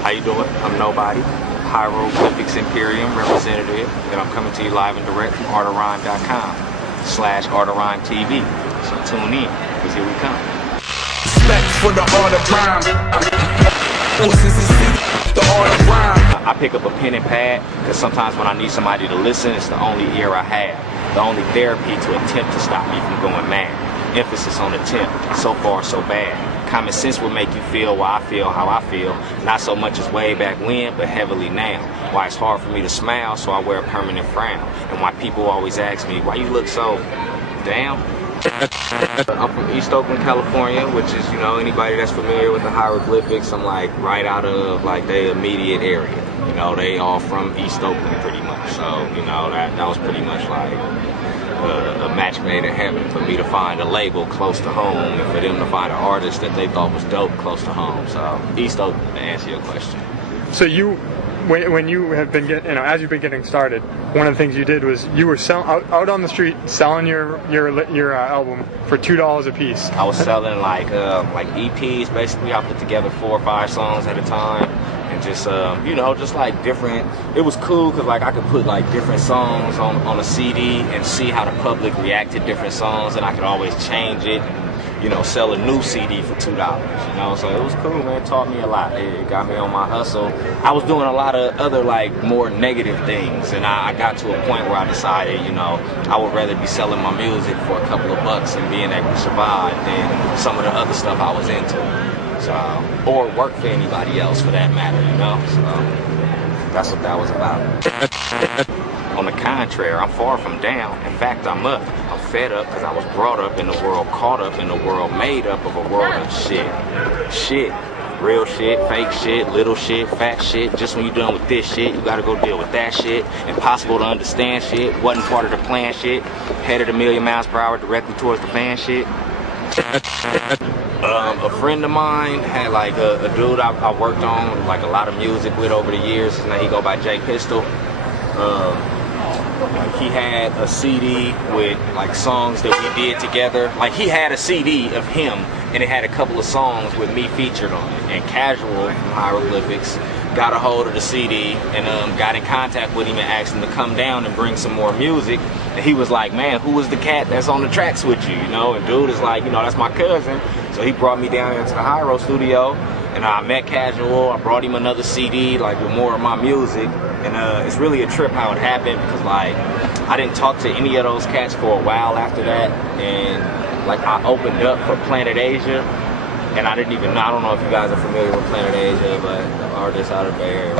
How you doing? I'm Knobody, Hieroglyphics Imperium representative, and I'm coming to you live and direct from ArtOfRhyme.com/ArtOfRhyme TV. So tune in, because here we come. Respect for the art of rhyme. The art of rhyme. I pick up a pen and pad, because sometimes when I need somebody to listen, it's the only ear I have. The only therapy to attempt to stop me from going mad. Emphasis on attempt. So far, so bad. Common sense will make you feel why I feel how I feel. Not so much as way back when, but heavily now. Why it's hard for me to smile, so I wear a permanent frown. And why people always ask me, why you look so down? I'm from East Oakland, California, which is, anybody that's familiar with the hieroglyphics, I'm like right out of like the immediate area. They all from East Oakland pretty much. So, that was pretty much like a match made in heaven for me to find a label close to home and for them to find an artist that they thought was dope close to home. So East Oakland, to answer your question. So when you have been as you've been getting started, one of the things you did was you were out on the street selling your album for $2 a piece. I was selling like EPs. Basically, I put together 4 or 5 songs at a time. And just, just like different, it was cool because like I could put like different songs on a CD and see how the public react to different songs, and I could always change it and, sell a new CD for $2, so it was cool, man. It taught me a lot. It got me on my hustle. I was doing a lot of other like more negative things, and I got to a point where I decided, I would rather be selling my music for a couple of bucks and being able to survive than some of the other stuff I was into. So, or work for anybody else for that matter, so that's what that was about. On the contrary, I'm far from down. In fact, I'm up. I'm fed up because I was brought up in the world, caught up in the world, made up of a world of shit. Real shit, fake shit, little shit, fat shit. Just when you're done with this shit, you gotta go deal with that shit. Impossible to understand shit, wasn't part of the plan shit. Headed a million miles per hour directly towards the fan shit. A friend of mine had like a dude I worked on like a lot of music with over the years. His name, he go by J Pistol. He had a CD with like songs that we did together. Like he had a CD of him and it had a couple of songs with me featured on it. And Casual from Hieroglyphics got a hold of the CD and got in contact with him and asked him to come down and bring some more music. And he was like, man, who was the cat that's on the tracks with you? And dude is like, that's my cousin. So he brought me down into the Hyro studio and I met Casual. I brought him another CD like with more of my music. And it's really a trip how it happened because like I didn't talk to any of those cats for a while after that. And like I opened up for Planet Asia. And I don't know if you guys are familiar with Planet Asia, but the artists out of the Bay Area,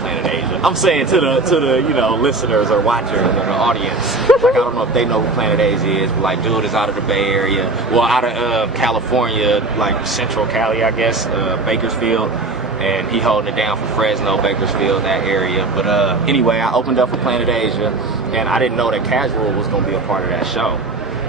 Planet Asia. I'm saying to the listeners or watchers or the audience, like I don't know if they know who Planet Asia is, but like dude is out of the Bay Area, well out of California, like Central Cali, I guess, Bakersfield, and he holding it down for Fresno, Bakersfield, that area. But anyway, I opened up for Planet Asia, and I didn't know that Casual was gonna be a part of that show.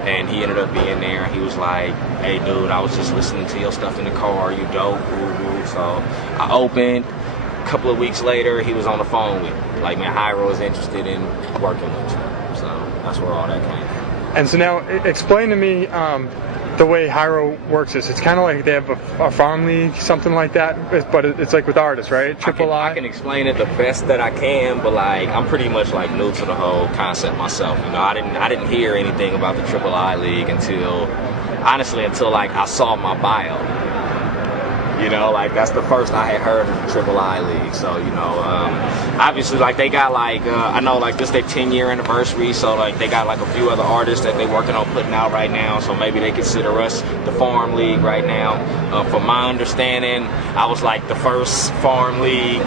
And he ended up being there, and he was like, hey dude, I was just listening to your stuff in the car, you dope, woo. So I opened, a couple of weeks later, he was on the phone with me. Like, man, Hyro is interested in working with you. So that's where all that came from. And so now, explain to me the way Hyro works is. It's kind of like they have a farm league, something like that, but it's like with artists, right? I can explain it the best that I can, but like I'm pretty much like new to the whole concept myself. I didn't hear anything about the III League until like I saw my bio. Like that's the first I had heard of the III League. So, obviously like they got like, I know like this their 10-year anniversary. So like they got like a few other artists that they working on putting out right now. So maybe they consider us the Farm League right now. From my understanding, I was like the first Farm League,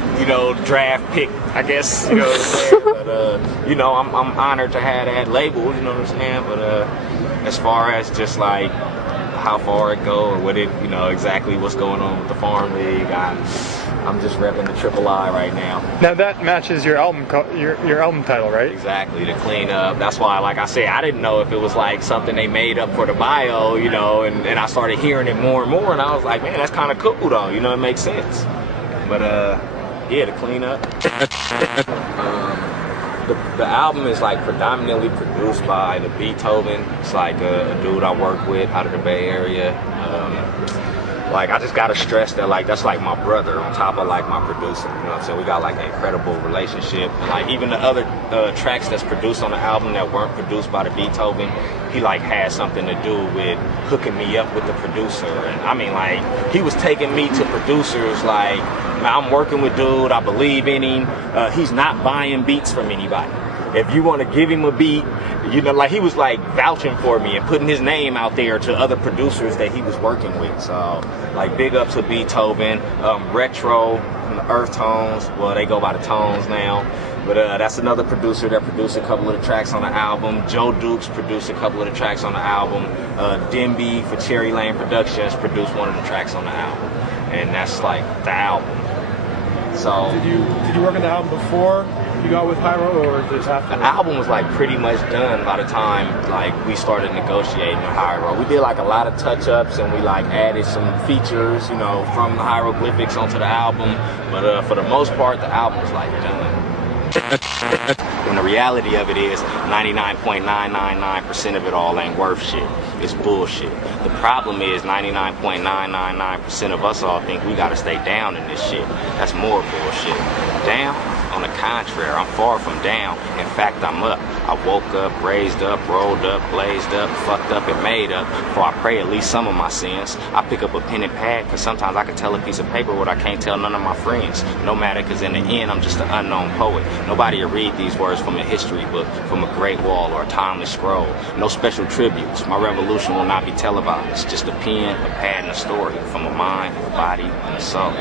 draft pick, I guess, But, I'm honored to have that label, you know what I'm saying? But as far as just like, how far it go or what it, exactly what's going on with the Farm League. I'm just repping the III right now. Now that matches your album your album title, right? Exactly, the Clean Up. That's why, like I said, I didn't know if it was like something they made up for the bio, and I started hearing it more and more, and I was like, man, that's kind of cool though, it makes sense. But yeah, the Clean Up. The album is like predominantly produced by the Beethoven. It's like a dude I work with out of the Bay Area. like, I just gotta stress that, like, that's like my brother on top of like my producer. You know what I'm saying? We got like an incredible relationship. And like even the other tracks that's produced on the album that weren't produced by the Beethoven, he like had something to do with hooking me up with the producer. And I mean, like, he was taking me to producers like, I'm working with dude, I believe in him. He's not buying beats from anybody. If you want to give him a beat, you know, like, he was like vouching for me and putting his name out there to other producers that he was working with. So like, big up to Beethoven. Retro, Earth Tones, well, they go by the Tones now, but that's another producer that produced a couple of the tracks on the album. Joe Dukes produced a couple of the tracks on the album. Demby for Cherry Lane Productions produced one of the tracks on the album, and that's like the album. So did you work on the album before you got with Hyro, or just after? The album was like pretty much done by the time like we started negotiating with Hyro. We did like a lot of touch-ups, and we like added some features, you know, from the hieroglyphics onto the album. But for the most part, the album was like done. When the reality of it is 99.999% of it all ain't worth shit. It's bullshit. The problem is 99.999% of us all think we gotta stay down in this shit. That's more bullshit. Down? On the contrary, I'm far from down. In fact, I'm up. I woke up, raised up, rolled up, blazed up, fucked up, and made up. Before I pray at least some of my sins, I pick up a pen and pad, because sometimes I can tell a piece of paper what I can't tell none of my friends. No matter, because in the end, I'm just an unknown poet. Nobody will read these words from a history book, from a great wall, or a timeless scroll. No special tributes. My revolution will not be televised. Just a pen, a pad, and a story from a mind, a body, and a soul.